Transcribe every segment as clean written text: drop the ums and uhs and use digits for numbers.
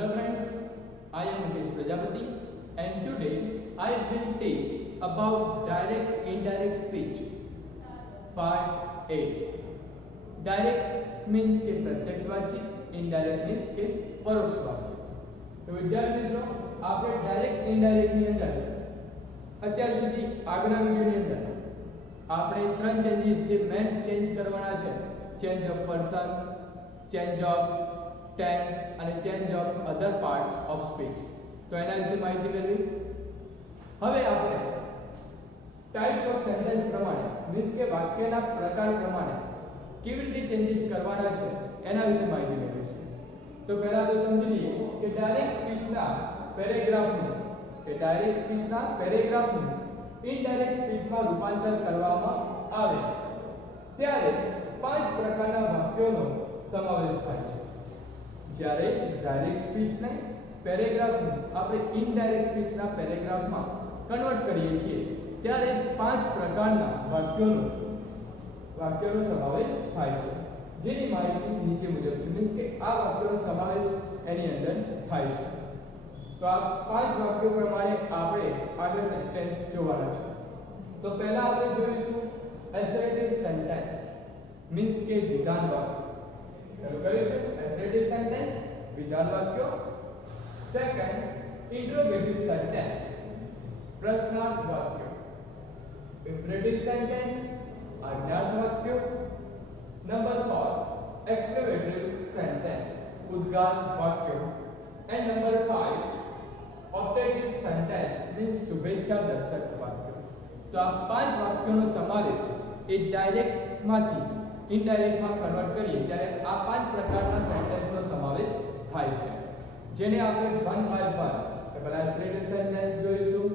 Hello friends, I am Mukesh Prajapati and today I will teach about direct indirect speech part 8. Direct means કે પ્રત્યક્ષ વાતચીત, indirect means કે પરોક્ષ વાતચીત. તો વિદ્યાર્થી મિત્રો આપણે ડાયરેક્ટ ઇનડાયરેક્ટ ની અંદર અત્યાર સુધી આગળના વિડિયોની અંદર આપણે ત્રણ ચેન્જીસ જે મેન ચેન્જ કરવાના છે, change of person, change of tense અને change of other parts of speech. તો એના વિશે માહિતી મેળવી. હવે આપણે ટાઈપ્સ ઓફ સેન્ટેન્સ પ્રમાણે મીન્સ કે વાક્યના પ્રકાર પ્રમાણે કેવી રીતે ચેન્જીસ કરવાના છે એના વિશે માહિતી મેળવીશું. તો પહેલા તો સમજી લઈએ કે ડાયરેક્ટ સ્પીચના પેરેગ્રાફનું ઇનડાયરેક્ટ સ્પીચમાં રૂપાંતર કરવામાં આવે ત્યારે પાંચ પ્રકારના વાક્યોનો સમાવેશ થાય છે. જ્યારે ડાયરેક્ટ સ્પીચને પેરેગ્રાફનું આપણે ઇનડાયરેક્ટ સ્પીચના પેરેગ્રાફમાં કન્વર્ટ કરીએ છીએ ત્યારે પાંચ પ્રકારના વાક્યોનો સમાવેશ થાય છે, જેની માહિતી નીચે મુજબ છે. મીન્સ કે આ વાક્યોનો સમાવેશ એની અંદર થાય છે. તો આ પાંચ વાક્યો પ્રમાણે આપણે આગળ સેન્ટેન્સ જોવાના છે. તો પહેલા આપણે જોઈશું એસરેટિવ સેન્ટેન્સ મીન્સ કે વિધાન વાક્ય. કયું છે? એસરેટિવ સેન્ટેન્સ, વિધાન વાક્યો. સેકન્ડ, ઇન્ટ્રોગેટિવ સેન્ટેન્સ, પ્રશ્નાર્થ વાક્યો. ઇમ્પરેટિવ સેન્ટેન્સ, આજ્ઞાર્થ વાક્યો. નંબર 4, એક્સક્લેમેટરી સેન્ટેન્સ, ઉદ્ગાર વાક્યો. એન્ડ નંબર 5, ઓપ્ટેટિવ સેન્ટેન્સ મીન્સ શુભેચ્છા દર્શક વાક્યો. તો આ પાંચ વાક્યોનો સમાવેશ એ ડાયરેક્ટ માંથી ઇનડાયરેક્ટમાં કન્વર્ટ કરીએ ત્યારે આ પાંચ પ્રકારના સેન્ટેન્સનો સમાવેશ થાય છે, જેને આપણે વન બાય વન પહેલા એસરેટિવ સેન્ટેન્સ જોઈશું,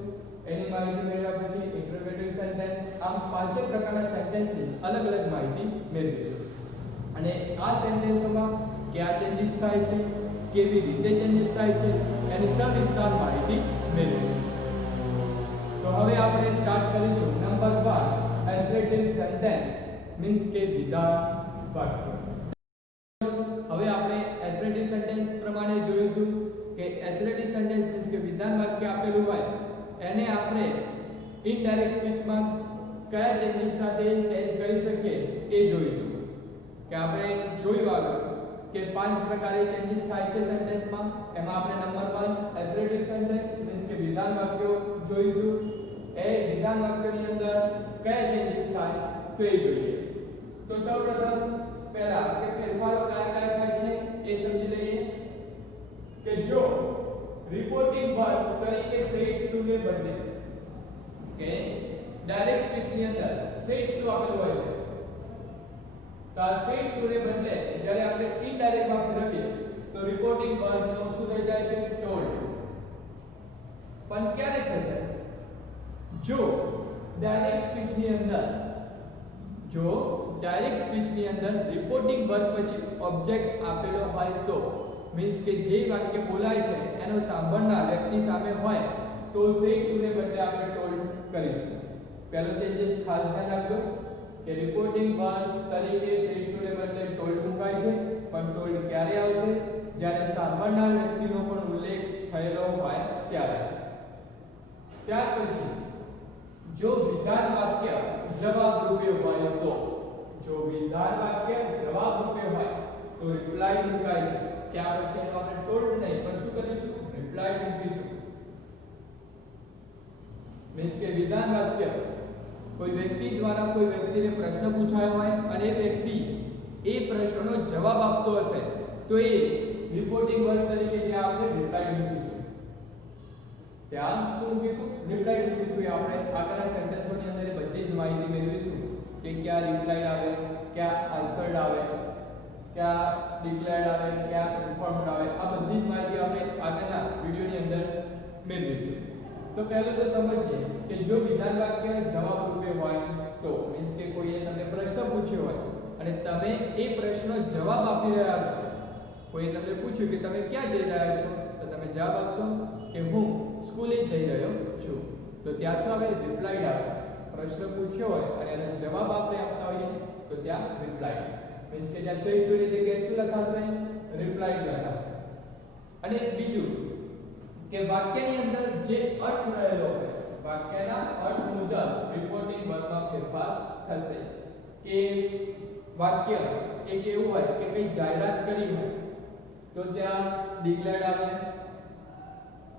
એની માહિતી મેળવ્યા પછી ઇન્ટ્રોગેટિવ સેન્ટેન્સ, આમ પાંચે પ્રકારના સેન્ટેન્સની અલગ અલગ માહિતી મેળવીશું. અને આ સેન્ટેન્સોમાં કયા ચેન્જીસ થાય છે, કેવી રીતે ચેન્જીસ થાય છે એની સવિસ્તાર માહિતી મેળવીશું. તો હવે આપણે સ્ટાર્ટ કરીશું. નંબર 1, એસરેટિવ સેન્ટેન્સ મીન્સ કે વિધાન વાક્ય. હવે આપણે એસરેટિવ સેન્ટેન્સ પ્રમાણે જોઈશું કે એસરેટિવ સેન્ટેન્સ મીન્સ કે વિધાન વાક્ય આપેલું હોય એને આપણે ઇનડાયરેક્ટ સ્પીચમાં કયા ચેન્જીસ સાથે ચેન્જ કરી શકીએ એ જોઈશું. કે આપણે જોયું આગળ કે પાંચ પ્રકારે ચેન્જીસ થાય છે સેન્ટેન્સમાં. એમાં આપણે નંબર 1 એસરેટિવ સેન્ટેન્સ મીન્સ કે વિધાન વાક્યો જોઈશું. એ વિધાન વાક્યની અંદર કયા ચેન્જીસ થાય તો એ જોઈએ. તો સૌપ્રથમ પહેલા કે ફેરફારો કયા થાય છે એ સમજી લઈએ. કે જો રિપોર્ટિંગ વર્બ તરીકે સેડ ટુ ને બદલે, કે ડાયરેક્ટ સ્પીચ ની અંદર સેડ ટુ આપેલું હોય છે, તો આ સેડ ટુ ને બદલે જ્યારે આપણે ઇનડાયરેક્ટ માં ફેરવીએ તો રિપોર્ટિંગ વર્બ નો શું થઈ જાય છે? ટોલ્ડ. પણ ક્યારે થશે? જો ડાયરેક્ટ સ્પીચ ની અંદર રિપોર્ટિંગ વર્બ પછી ઓબ્જેક્ટ આપેલો હોય તો, મીન્સ કે જે વાક્ય બોલાય છે એનો સાંભળનાર વ્યક્તિ સામે હોય તો સેડ ટુ ને બદલે આપણે ટોલ્ડ કરીશું. પહેલો ચેન્જીસ ખાસ ધ્યાન રાખજો કે રિપોર્ટિંગ વર્બ તરીકે સેડ ટુ ને બદલે ટોલ્ડ મુકાય છે, પણ ટોલ્ડ ક્યારે આવશે? જ્યારે સાંભળનાર વ્યક્તિનો પણ ઉલ્લેખ થયેલો હોય ત્યારે. ત્યાર પછી જો વિધાન વાક્ય જવાબ રૂપે હોય તો, જો વિધાન વાક્ય જવાબ રૂપે હોય તો રિપ્લાય મુકાય છે. ત્યાર પછી એનો આપણે ટોલ્ડ નહીં પણ શું કરીશું? રિપ્લાય મૂકીશું. મીન્સ કે વિધાન વાક્ય કોઈ વ્યક્તિ દ્વારા કોઈ વ્યક્તિને પ્રશ્ન પૂછાયો હોય અને એ વ્યક્તિ એ પ્રશ્નનો જવાબ આપતો હશે તો એ રિપોર્ટિંગ વર્બ તરીકે ત્યાં આપણે રિપ્લાય મૂકીશું. ત્યાં શું મૂકીશું? રિપ્લાય મૂકીશું. એ આપણે આગળના સેન્ટેન્સોની અંદર બધી જ માહિતી મેળવીશું કે ક્યાં રિપ્લાય આવે, ક્યાં આન્સર્ડ આવે, ક્યાં ડિક્લેર્ડ આવે, ક્યાં ઇન્ફોર્મ્ડ આવે. આ બધી જ માહિતી આપણે આગળના વિડિયોની અંદર મેળવીશું. તો પહેલું તો સમજીએ કે જો વિધાન વાક્ય જવાબ રૂપે હોય તો, મીન્સ કે કોઈએ તમને પ્રશ્ન પૂછ્યો હોય અને તમે એ પ્રશ્નનો જવાબ આપી રહ્યા છો. કોઈએ તમને પૂછ્યું કે તમે ક્યાં જઈ રહ્યા છો, તો તમે જવાબ આપશો કે હું સ્કૂલે જઈ રહ્યો છું. તો ત્યાં શું આવે? રિપ્લાય આવે. પ્રશ્ન પૂછ્યો હોય અને એનો જવાબ આપણે આપતા હોઈએ તો ત્યાં રિપ્લાય. મીન્સ કે જ્યાં સેડ ટુ ની જગ્યાએ શું લખાશે? રિપ્લાય લખાશે. અને બીજું કે વાક્યની અંદર જે અર્થ રહેલો હોય વાક્યના અર્થ મુજબ રિપોર્ટિંગ વર્બમાં ફેરફાર થશે કે વાક્ય એક એવું હોય કે કઈ જાહેરાત કરી હોય તો ત્યાં ડિક્લેર્ડ આવે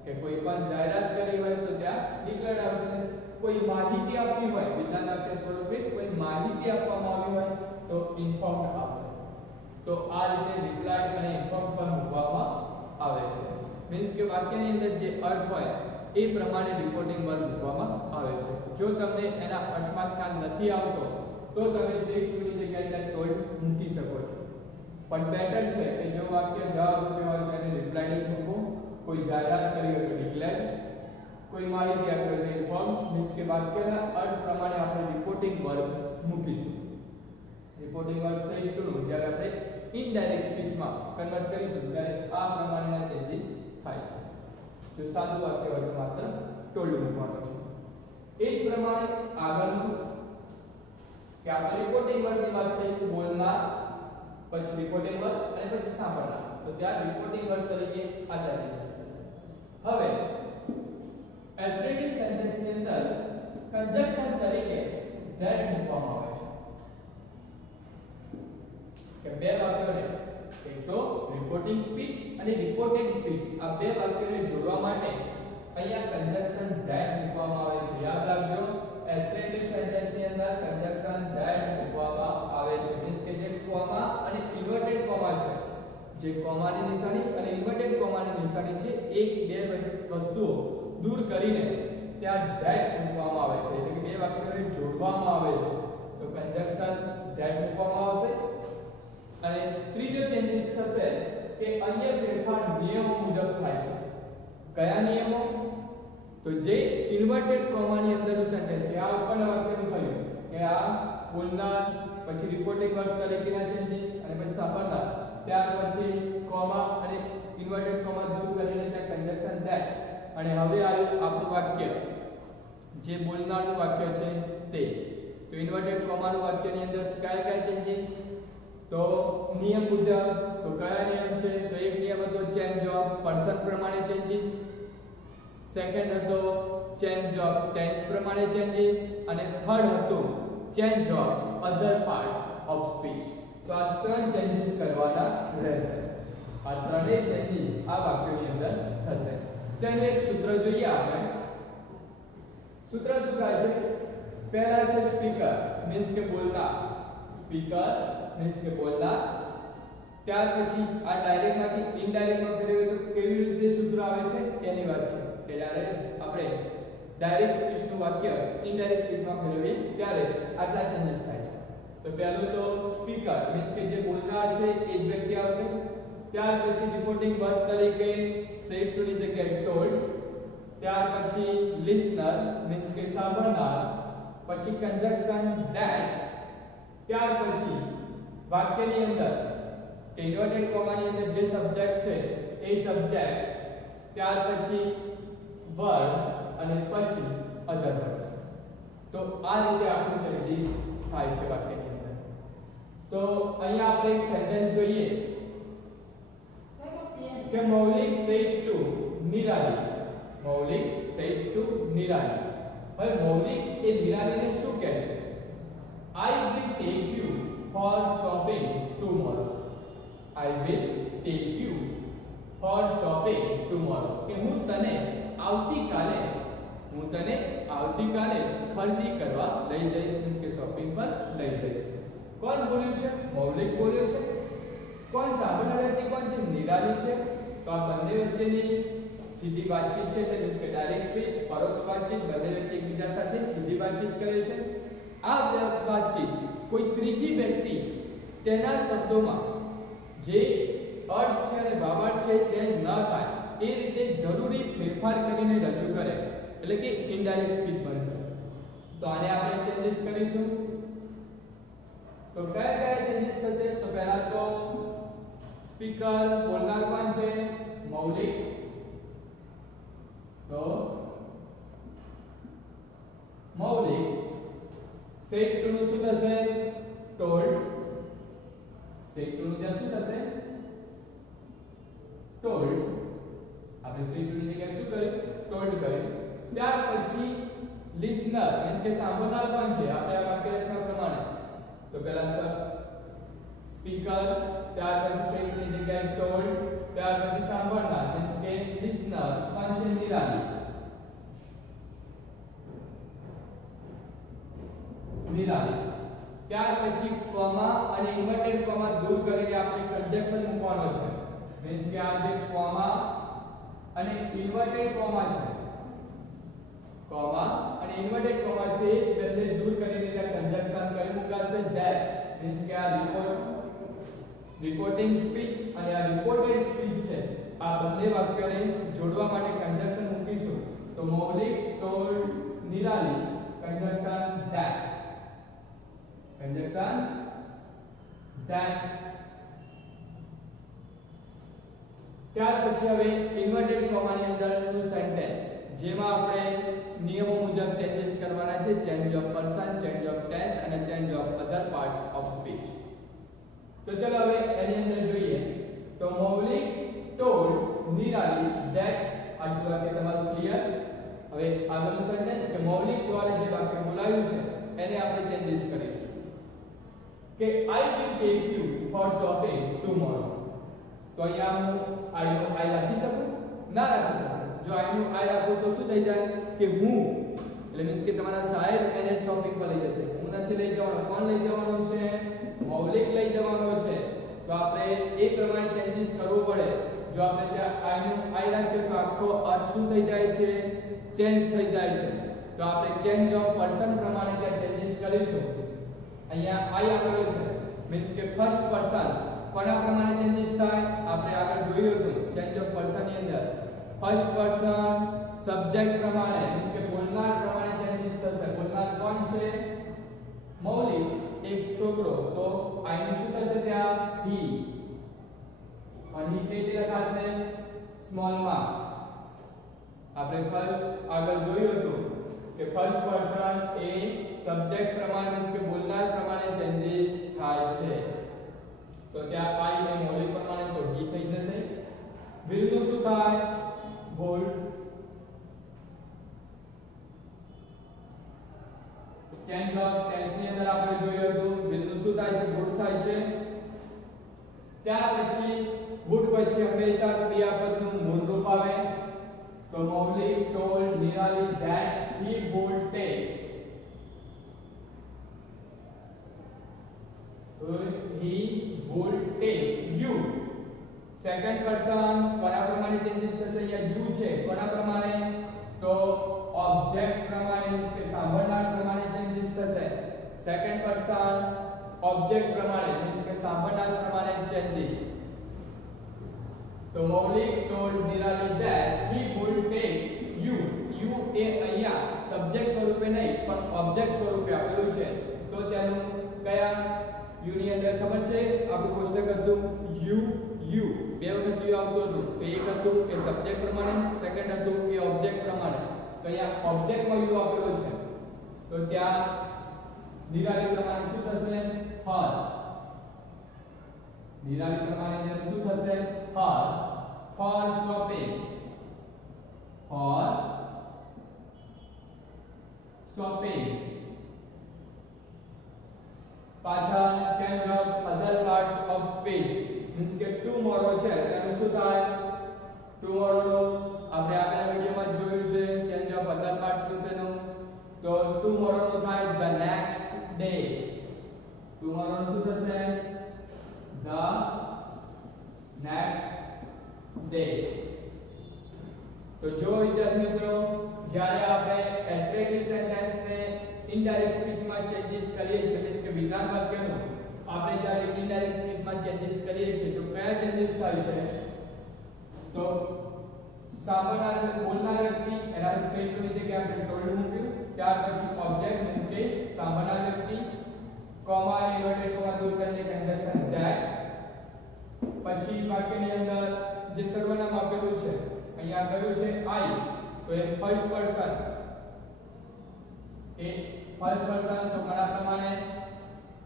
કે કોઈ પણ જાહેરાત કરી હોય તો ત્યાં ડિક્લેર્ડ આવશે કોઈ માહિતી આપવી હોય વિધાન વાક્ય સ્વરૂપે કોઈ માહિતી આપવામાં આવી હોય તો ઇન્ફોર્મ્ડ આવશે તો આ રીતે રિપ્લાય અને ઇન્ફોર્મ પર મૂકવામાં આવે છે મીન્સ કે વાક્યની અંદર જે અર્થ હોય એ પ્રમાણે રિપોર્ટિંગ વર્બ મૂકવામાં આવે છે જો તમને એના અર્થમાં ખ્યાલ નથી આવતો તો તમે સેક ટુ ની જગ્યાએ ત્યાં ટોલ્ડ મૂકી શકો છો પણ બેટર છે કે જો વાક્ય જવાબ રૂપે હોય તો એને રિપ્લાય જ મૂકો કોઈ જાહેરાત કરી હોય તો ડિક્લેર કોઈ માહિતી આપી હોય તો ઇન્ફોર્મ મીન્સ કે વાક્યના અર્થ પ્રમાણે આપણે રિપોર્ટિંગ વર્બ મૂકીશું રિપોર્ટિંગ વર્બ સેક ટુ નું જ્યારે આપણે ઇનડાયરેક્ટ સ્પીચમાં કન્વર્ટ કરીશું ત્યારે આ પ્રમાણેના ચેન્જીસ થાય છે જો સાદું વાક્ય હોય તો માત્ર ટોલ્ડ મૂકવાનું છે એ જ પ્રમાણે આગળનું કે આ રિપોર્ટિંગ વર્બની વાત થઈ બોલનાર પછી રિપોર્ટિંગ વર્બ અને પછી સાંભળનાર તો ત્યાં રિપોર્ટિંગ વર્બ તરીકે આટલા ચેન્જીસ થશે હવે એસરેટિવ સેન્ટેન્સની અંદર કન્જક્શન તરીકે ધેટ મૂકવામાં આવે છે કે બે વાક્યોને એક તો રિપોર્ટિંગ સ્પીચ અને રિપોર્ટેડ સ્પીચ આ બે વાક્યોને જોડવા માટે અહીંયા કન્જક્શન ધેટ મૂકવામાં આવે છે યાદ રાખજો એસરેટિવ સેન્ટેન્સની અંદર કન્જક્શન ધેટ મૂકવામાં આવે છે મીન્સ કે જે કોમા અને ઇન્વર્ટેડ કોમા છે જે કોમાની નિશાની અને ઇન્વર્ટેડ કોમાની નિશાની છે એક બે વસ્તુઓ દૂર કરીને ત્યાં ધેટ મૂકવામાં આવે છે એટલે કે બે વાક્યોને જોડવામાં આવે છે તો કન્જક્શન ધેટ મૂકવામાં આવશે અને ત્રીજો ચેન્જીસ થશે કે અન્ય ફેરફાર નિયમો મુજબ થાય છે કયા નિયમો તો જે ઇન્વર્ટેડ કોમાની અંદરનું સેન્ટેન્સ છે આ ઉપરના વાક્યનું થયું કે આ બોલનાર પછી રિપોર્ટિંગ વર્બ તરીકેના ચેન્જીસ અને પછી સાંભળનાર ત્યાર પછી કોમા અને ઇન્વર્ટેડ કોમા દૂર કરીને ત્યાં કન્જક્શન ધેટ અને હવે આવ્યું આપણું વાક્ય જે બોલનારનું વાક્ય છે તે તો ઇન્વર્ટેડ કોમાનું વાક્યની અંદર કયા કયા ચેન્જીસ તો નિયમ મુજબ તો કયા નિયમ છે તો એક નિયમ હતો ચેન્જ ઓફ પર્સન પ્રમાણે ચેન્જીસ સેકન્ડ હતો ચેન્જ ઓફ ટેન્સ પ્રમાણે ચેન્જીસ અને થર્ડ હતો change of other parts of speech તો આ ત્રણ ચેન્જીસ કરવાના રહેશે આ ત્રણેય ચેન્જીસ આ વાક્યની અંદર થશે તેનું એક સૂત્ર જોઈએ આપણે સૂત્ર શું થાય છે પહેલા છે સ્પીકર મીન્સ કે બોલનાર સ્પીકર મીન્સ કે બોલનાર ત્યાર પછી આ ડાયરેક્ટ માંથી ઇનડાયરેક્ટ માં ફેરવીએ તો કેવી રીતે સૂત્ર આવે છે એની વાત છે કે જ્યારે આપણે ડાયરેક્ટ સ્પીચ નું વાક્ય ઇનડાયરેક્ટ સ્પીચમાં ફેરવીએ ત્યારે આટલા ચેન્જીસ થાય છે તો પહેલું તો સ્પીકર મીન્સ કે જે બોલનાર છે એ જ વ્યક્તિ આવશે ત્યાર પછી રિપોર્ટિંગ વર્બ તરીકે સેડ ટુ ની જગ્યાએ ટોલ્ડ ત્યાર પછી લિસનર મીન્સ કે સાંભળનાર પછી કન્જક્શન ધેટ ત્યાર પછી વાક્યની અંદર ઇન્વર્ટેડ કોમાની અંદર જે સબ્જેક્ટ છે એ સબ્જેક્ટ ત્યાર પછી વર્બ અને પછી અધર વર્બ્સ તો આ રીતે આપણું ચેન્જીસ થાય છે વાક્યની અંદર તો અહીંયા આપણે એક સેન્ટેન્સ જોઈએ કે Maulik said to Nirali Maulik said to Nirali હવે મૌલિક એ નિરાલીને શું કહે છે I will take you for shopping tomorrow I will take you for shopping tomorrow કે હું તને આવતીકાલે ખરીદી કરવા લઈ જઈશ મીન્સ કે શોપિંગ પર લઈ જઈશ કોણ બોલ્યું છે મૌલિક બોલ્યો છે કોણ સાંભળનાર વ્યક્તિ કોણ છે નિરાલી છે તો આ બંને વચ્ચેની સીધી વાતચીત છે એટલે મીન્સ કે ડાયરેક્ટ સ્પીચ પરોક્ષ વાતચીત બંને વ્યક્તિ એકબીજા સાથે સીધી વાતચીત કરે છે આ વાતચીત કોઈ ત્રીજી વ્યક્તિ તેના શબ્દોમાં જે અર્થ છે અને ભાવાર્થ છે ચેન્જ ન થાય એ રીતે જરૂરી ફેરફાર કરીને રજૂ કરે એટલે કે ઇનડાયરેક્ટ સ્પીચ બનશે તો આને આપણે ચેન્જીસ કરીશું તો કયા કયા ચેન્જીસ થશે તો પહેલા તો સ્પીકર બોલનાર કોણ છે મૌલિક તો મૌલિક સેડ ટુ નું શું થશે ટોલ્ડ સેડ ટુ નું ત્યાં શું થશે ટોલ્ડ આપણે see to ની જગ્યાએ શું કર્યું told કર્યું ત્યાર પછી listener મીન્સ કે સાંભળનાર કોણ છે આપણે આ વાક્ય રચના પ્રમાણે તો પહેલા સ્પીકર ત્યાર પછી say to ની જગ્યાએ told ત્યાર પછી સાંભળનાર મીન્સ કે listener કોણ છે નિરાલી ત્યાર પછી કોમા અને ઇન્વર્ટેડ કોમા દૂર કરીને આપણે કન્જક્શન મૂકવાનો છે મીન્સ કે આ જે કોમા અને ઇન્વર્ટેડ કોમા છે કોમા અને ઇન્વર્ટેડ કોમા છે બંને દૂર કરીને ત્યાં કન્જક્શન કરી મુકાશે that મીન્સ કે આ રિપોર્ટિંગ સ્પીચ અને આ રિપોર્ટેડ સ્પીચ છે આ બંને વાક્યોને જોડવા માટે કન્જક્શન મૂકીશું તો મૌલિક told Nirali conjunction that conjunction that ત્યાર પછી હવે ઇન્વર્ટેડ કોમા ની અંદરનું સેન્ટેન્સ જેમાં આપણે નિયમો મુજબ ચેન્જીસ કરવાના છે change of person change of tense અને change of other parts of speech તો ચલો હવે એની અંદર જોઈએ તો મૌલિક told નિરાલી that આટલું વાક્ય તમારું ક્લિયર હવે આગળનું સેન્ટેન્સ કે મૌલિક દ્વારા જે વાક્ય બોલાયું છે એને આપણે ચેન્જીસ કરીશું કે I will take you for shopping tomorrow તો અહીંયા હું I નો I લખી શકું ના લખી શકું જો I નો I રાખું તો શું થઈ જાય કે હું એટલે મીન્સ કે તમારા સાહેબ એને શોપિંગ પર લઈ જશે હું નથી લઈ જવાનો કોણ લઈ જવાનો છે મૌલિક લઈ જવાનો છે તો આપણે એ પ્રમાણે ચેન્જીસ કરવું પડે જો આપણે ત્યાં I નો I રાખીએ તો આખો અર્થ શું થઈ જાય છે ચેન્જ થઈ જાય છે તો આપણે ચેન્જ ઓફ પર્સન પ્રમાણે ત્યાં ચેન્જીસ કરીશું અહીંયા I આપેલો છે મીન્સ કે ફર્સ્ટ પર્સન કોના પ્રમાણે ચેન્જીસ થાય આપણે આગળ જોયું હતું ચેન્જ ઓફ પર્સન ની અંદર ફર્સ્ટ પર્સન સબ્જેક્ટ પ્રમાણે મીન્સ કે બોલનાર પ્રમાણે ચેન્જીસ થશે બોલનાર કોણ છે મૌલિક એક છોકરો તો I ની શું થશે ત્યાં he અને he કેવી લખાશે સ્મોલ માં આપણે ફર્સ્ટ આગળ જોયું હતું કે ફર્સ્ટ પર્સન એ સબ્જેક્ટ પ્રમાણે મીન્સ કે બોલનાર પ્રમાણે ચેન્જીસ થાય છે તો ત્યાં I એ મૌલિક પ્રમાણે તો he થઈ જશે will નું શું થાય would ચેન્જ ઓફ ટેન્સ ની અંદર આપણે જોયું હતું will નું શું થાય છે would થાય છે ત્યાર પછી would પછી હંમેશા ક્રિયાપદનું મૂળ રૂપ આવે તો મૌલિક told Nirali that he would take he would take you second person કોના પ્રમાણે ચેન્જીસ થશે અહીંયા you છે કોના પ્રમાણે તો ઓબ્જેક્ટ પ્રમાણે મીન્સ કે સાંભળનાર પ્રમાણે ચેન્જીસ થશે સેકન્ડ પર્સન ઓબ્જેક્ટ પ્રમાણે મીન્સ કે સાંભળનાર પ્રમાણે ચેન્જીસ તો મૌલિક told Nirali that he would take you you એ અહીંયા સબ્જેક્ટ સ્વરૂપે નહીં પણ ઓબ્જેક્ટ સ્વરૂપે આપેલું છે તો તેનું કયા યુ ની અંદર ખબર છે આપણું કોષ્ટક હતું યુ બે વખત યુ આવતું હતું તો એક હતું એ સબ્જેક્ટ પ્રમાણે સેકન્ડ હતું એ ઓબ્જેક્ટ પ્રમાણે તો અહીંયા ઓબ્જેક્ટમાં યુ આપેલો છે તો ત્યાં નિરાલી પ્રમાણે શું થશે her નિરાલી પ્રમાણે જેમ શું થશે her for shopping પાછળ change of other parts of speech means કે ટુમોરો છે તેનું શું થાય ટુમોરો નો આપણે આગળના વિડિયોમાં જોયું છે ચેન્જ ઓફ અધર પાર્ટ્સ વિશેનું તો ટુમોરો નું થાય ધ નેક્સ્ટ ડે ટુમોરો નું શું થશે ધ નેક્સ્ટ ડે તો જો વિદ્યાર્થી મિત્રો જ્યારે આપણે એસ્ટ્રેટિવ સેન્ટેન્સ ને ઇનડાયરેક્ટ સ્પીચ માં ચેન્જીસ કરીએ છીએ એટલે કે વિધાન વાક્યનું આપણે જ્યારે ઇનડાયરેક્ટ સ્પીચ માં ચેન્જીસ કરીએ છીએ તો કયા ચેન્જીસ થાય છે તો સાંભળનાર બોલનાર વ્યક્તિ એના સેટ ની જગ્યાએ આપણે ટોલ્ડ મૂક્યું ત્યાર પછી ઓબ્જેક્ટ મીન્સ કે સાંભળનાર વ્યક્તિ કોમા અને ઇન્વર્ટેડ કોમા દૂર કરીને કન્જક્શન that પછી વાક્યની અંદર જે સર્વનામ આપેલું છે અહીંયા કયું છે I તો એ ફર્સ્ટ પર્સન એ ફર્સ્ટ પર્સન તો કયા પ્રમાણે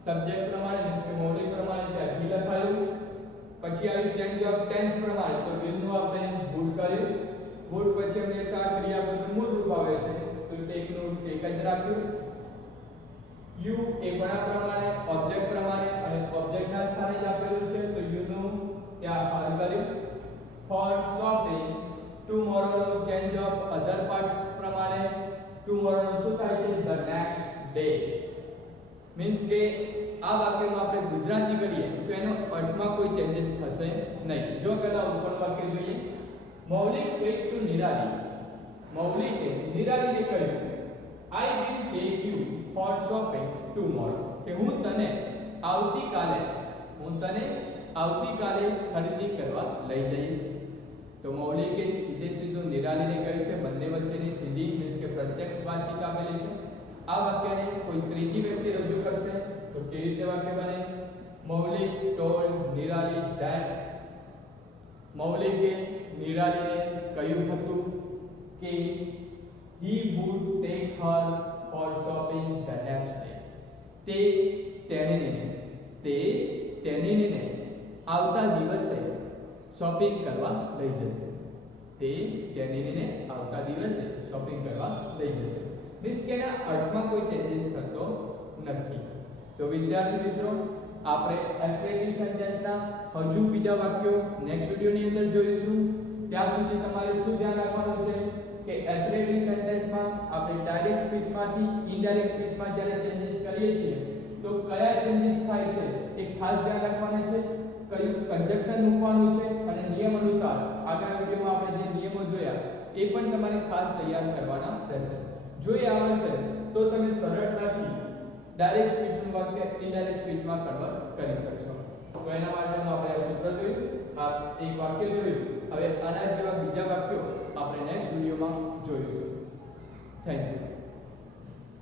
સબ્જેક્ટ પ્રમાણે મીન્સ કે મૌલિક પ્રમાણે ત્યાં he લખાયું પછી આવ્યું ચેન્જ ઓફ ટેન્સ પ્રમાણે તો will નું આપણે would કર્યું would પછી હંમેશા ક્રિયાપદનું મૂળ રૂપ આવે છે તો take નું take જ રાખ્યું you એ ઘણા પ્રમાણે ઓબ્જેક્ટ પ્રમાણે અને ઓબ્જેક્ટના સ્થાને જ આપેલું છે તો you નું ત્યાં હાલ કર્યું for shopping tomorrow નું change of other parts પ્રમાણે tomorrow નું શું થાય છે the next day મીન્સ કે આ વાક્યમાં આપણે ગુજરાતી કરીએ તો એનો અર્થમાં કોઈ ચેન્જીસ થશે નહીં જો પહેલા ઉપર વાક્ય જોઈએ મૌલિક said to નિરાલી મૌલિકે નિરાલીને કહ્યું I will take you for shopping tomorrow કે હું તને આવતીકાલે ખરીદી કરવા લઈ જઈશ તો મૌલિકે સીધે સીધું નિરાલીને કહ્યું છે બંને વચ્ચેની સીધી મીન્સ કે પ્રત્યક્ષ વાતચીત આપેલી છે આ વાક્યને કોઈ ત્રીજી વ્યક્તિ રજૂ કરશે તો કેવી રીતે વાક્ય બને મૌલિક told નિરાલી that મૌલિકે નિરાલીને કહ્યું હતું કે he would take her for shopping the next day તેણીને આવતા દિવસે શોપિંગ કરવા લઈ જશે મીન્સ કે એના અર્થમાં કોઈ ચેન્જીસ થતો નથી તો વિદ્યાર્થી મિત્રો આપણે એસરેટિવ સેન્ટેન્સના હજુ બીજા વાક્યો નેક્સ્ટ વિડિયોની અંદર જોઈશું ત્યાં સુધી તમારે શું ધ્યાન રાખવાનું છે કે એસરેટિવ સેન્ટેન્સમાં આપણે ડાયરેક્ટ સ્પીચમાંથી ઇનડાયરેક્ટ સ્પીચમાં જ્યારે ચેન્જીસ કરીએ છીએ તો કયા ચેન્જીસ થાય છે એ ખાસ ધ્યાન રાખવાનું છે કયું કન્જક્શન મૂકવાનું છે અને નિયમ અનુસાર આગળના વિડિયોમાં આપણે જે નિયમો જોયા એ પણ તમારે ખાસ તૈયાર કરવાના રહેશે જો એ આવડશે તો તમે સરળતાથી ડાયરેક્ટ સ્પીચનું વાક્ય ઇનડાયરેક્ટ સ્પીચમાં કન્વર્ટ કરી શકશો તો એના માટેનું આપણે આ સૂત્ર જોયું આ એક વાક્ય જોયું હવે આના જેવા બીજા વાક્યો આપણે નેક્સ્ટ વિડિયોમાં જોઈશું થેન્ક યુ